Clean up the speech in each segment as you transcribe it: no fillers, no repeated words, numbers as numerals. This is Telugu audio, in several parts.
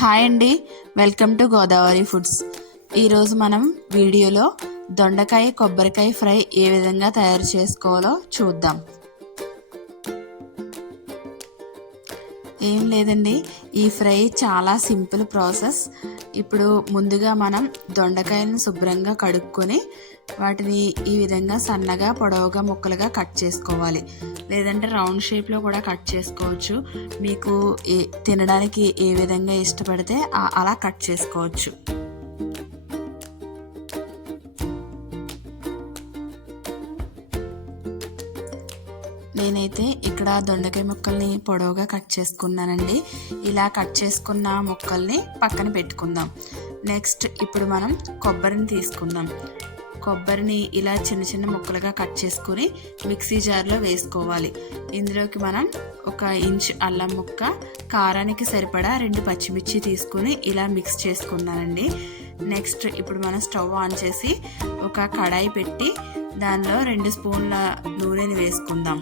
హాయ్ అండి, వెల్కమ్ టు గోదావరి ఫుడ్స్. ఈరోజు మనం వీడియోలో దొండకాయ కొబ్బరికాయ ఫ్రై ఏ విధంగా తయారు చేసుకోవాలో చూద్దాం. ఏం లేదండి, ఈ ఫ్రై చాలా సింపుల్ ప్రాసెస్. ఇప్పుడు ముందుగా మనం దొండకాయలను శుభ్రంగా కడుక్కొని వాటిని ఈ విధంగా సన్నగా పొడవుగా ముక్కలుగా కట్ చేసుకోవాలి. లేదంటే రౌండ్ షేప్లో కూడా కట్ చేసుకోవచ్చు. మీకు తినడానికి ఏ విధంగా ఇష్టపడితే అలా కట్ చేసుకోవచ్చు. నేనైతే ఇక్కడ దొండకాయ ముక్కల్ని పొడవుగా కట్ చేసుకున్నానండి. ఇలా కట్ చేసుకున్న ముక్కల్ని పక్కన పెట్టుకుందాం. నెక్స్ట్ ఇప్పుడు మనం కొబ్బరిని తీసుకుందాం. కొబ్బరిని ఇలా చిన్న చిన్న ముక్కలుగా కట్ చేసుకుని మిక్సీ జార్లో వేసుకోవాలి. ఇందులోకి మనం 1 ఇంచ్ అల్లం ముక్క, కారానికి సరిపడా 2 పచ్చిమిర్చి తీసుకుని ఇలా మిక్స్ చేసుకున్నానండి. నెక్స్ట్ ఇప్పుడు మనం స్టవ్ ఆన్ చేసి ఒక కడాయి పెట్టి దానిలో 2 స్పూన్ల నూనెని వేసుకుందాం.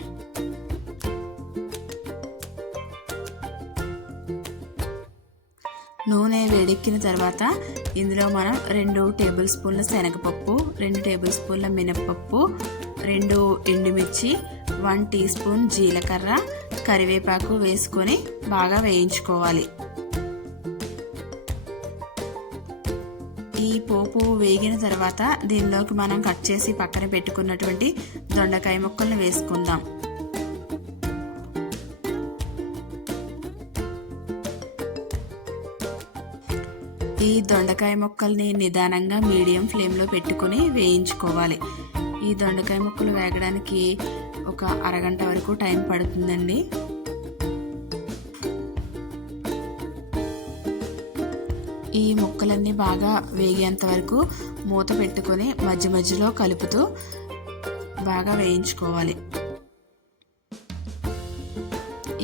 నూనె వేడెక్కిన తర్వాత ఇందులో మనం 2 టేబుల్ స్పూన్ల శనగపప్పు, 2 టేబుల్ స్పూన్ల మినప్పప్పు, 2 ఎండుమిర్చి, 1 టీ స్పూన్ జీలకర్ర, కరివేపాకు వేసుకొని బాగా వేయించుకోవాలి. ఈ పోపు వేగిన తర్వాత దీనిలోకి మనం కట్ చేసి పక్కన పెట్టుకున్నటువంటి దొండకాయ ముక్కల్ని వేసుకుందాం. ఈ దొండకాయ ముక్కల్ని నిదానంగా మీడియం ఫ్లేమ్లో పెట్టుకొని వేయించుకోవాలి. ఈ దొండకాయ ముక్కలు వేగడానికి ఒక అరగంట వరకు టైం పడుతుందండి. ఈ ముక్కలన్నీ బాగా వేగేంత వరకు మూత పెట్టుకొని మధ్య మధ్యలో కలుపుతూ బాగా వేయించుకోవాలి.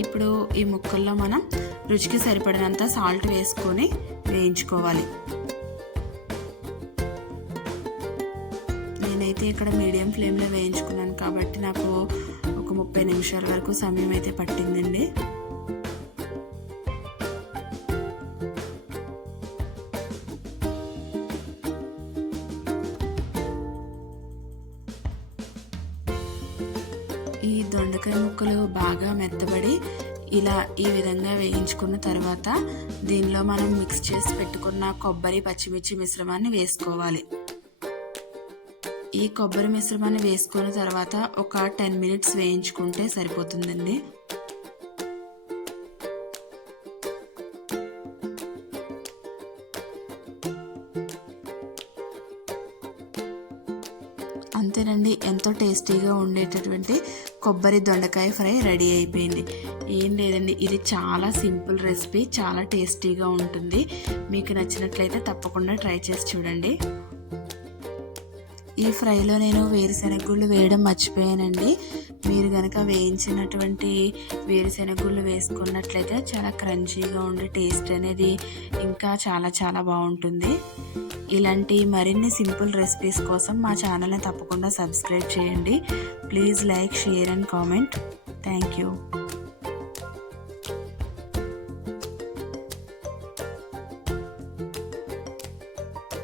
ఇప్పుడు ఈ ముక్కల్లో మనం రుచికి సరిపడినంత సాల్ట్ వేసుకొని వేయించుకోవాలి. నేనైతే ఇక్కడ మీడియం ఫ్లేమ్లో వేయించుకున్నాను కాబట్టి నాకు ఒక 30 నిమిషాల వరకు సమయం అయితే పట్టిందండి. ఈ దొండకాయ ముక్కలు బాగా మెత్తబడి ఇలా ఈ విధంగా వేయించుకున్న తర్వాత దీనిలో మనం మిక్స్ చేసి పెట్టుకున్న కొబ్బరి పచ్చిమిర్చి మిశ్రమాన్ని వేసుకోవాలి. ఈ కొబ్బరి మిశ్రమాన్ని వేసుకున్న తర్వాత ఒక 10 మినిట్స్ వేయించుకుంటే సరిపోతుందండి. అంతేనండి, ఎంతో టేస్టీగా ఉండేటటువంటి కొబ్బరి దొండకాయ ఫ్రై రెడీ అయిపోయింది. ఏం లేదండి, ఇది చాలా సింపుల్ రెసిపీ, చాలా టేస్టీగా ఉంటుంది. మీకు నచ్చినట్లయితే తప్పకుండా ట్రై చేసి చూడండి. ఈ ఫ్రైలో నేను వేరుశెనగ గుళ్ళు వేయడం మర్చిపోయానండి. మీరు కనుక వేయించినటువంటి వేరుశెనగ గుళ్ళు వేసుకున్నట్లయితే చాలా క్రంచీగా ఉండే టేస్ట్ అనేది ఇంకా చాలా చాలా బాగుంటుంది. ఇలాంటి మరిన్ని సింపుల్ రెసిపీస్ కోసం మా ఛానల్ని తప్పకుండా సబ్స్క్రైబ్ చేయండి. Please like, share and comment. Thank you.